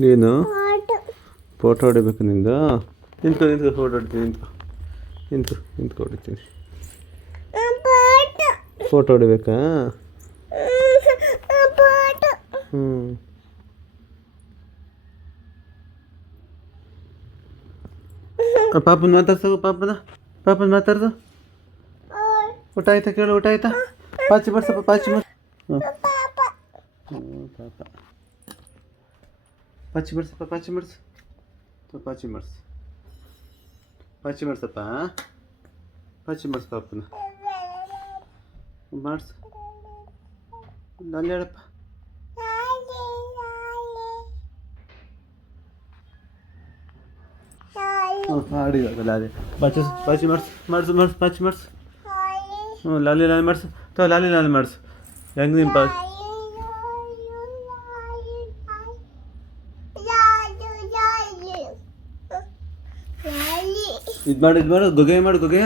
ನೀನು ಫೋಟೋ ಹೊಡಿಬೇಕು ನಿಂದು. ನಿಂತ್ಕೊ ಫೋಟೋ ಹೊಡಿತೀನಿ. ನಿಂತ್ಕೊ ಹೊಡಿತೀನಿ. ಫೋಟೋ ಹೊಡಿಬೇಕಾ? ಹ್ಞೂ. ಪಾಪನ ಮಾತಾಡ್ಸೋ. ಪಾಪನ ಮಾತಾಡ್ಸೋ. ಊಟ ಆಯ್ತಾ ಕೇಳು? ಊಟ ಆಯ್ತಾ? ಪಾಚಿ ಬರ್ಸಪ್ಪ. ಪಾಚಿ ಬರ್ಸ. ಹ್ಞೂ ಪಾಪ. ಪಾಚಿ ಬರ್ಸಪ್ಪ. ಪಾಚಿ ಬರ್ಸಪ್ಪ. ಪಾಚಿ ಬರ್ಸ ಪಾಪನ. ಮಾಡಿಸು. ಅಲ್ಲಿ ಹೇಳಪ್ಪ. ಹಾಡಿ ಲಾಲಿ. ಪಾಚಿ ಮಾಡಿಸು. ಪಾಚಿ ಮಾಡಿಸು. ಹ್ಞೂ ಲಾಲಿ ಮಾಡಿಸು. ಲಾಲಿ ಮಾಡಿಸು. ಹೆಂಗೆ ನಿಮ್ಮ ಪಾಚಿ? ಇದು ಮಾಡು. ಗೊಗ್ಗಯ್ಯ ಮಾಡೋದಕ್ಕೆ.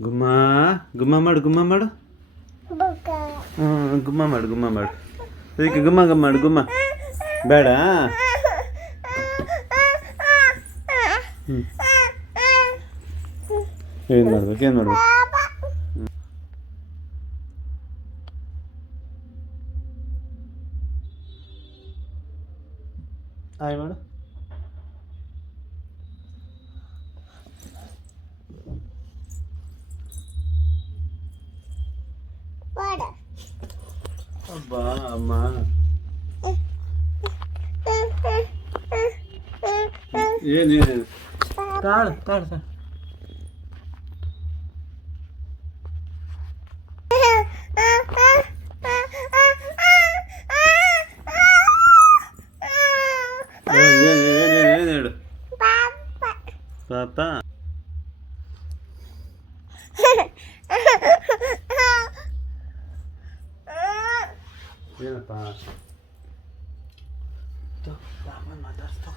ಗುಮ್ಮ ಮಾಡು. ಹ್ಞೂ ಗುಮ್ಮ ಮಾಡು. ಅದಕ್ಕೆ ಗುಮ್ಮ ಮಾಡು. ಗುಮ್ಮ ಬೇಡ. ಹ್ಞೂ ಏನು ಮಾಡ್ಬೇಕು? ಹಾಯ್ ಮಾಡು. ಅಬ್ಬಾ ಅಮ್ಮ. ಏನು ತಾಳು. ಏನು ಹೇಳು ಪಾಪ. ಏನಪ್ಪ? ಪಾಪನ ಮಾತಾಡ್ಸ್ತಾ.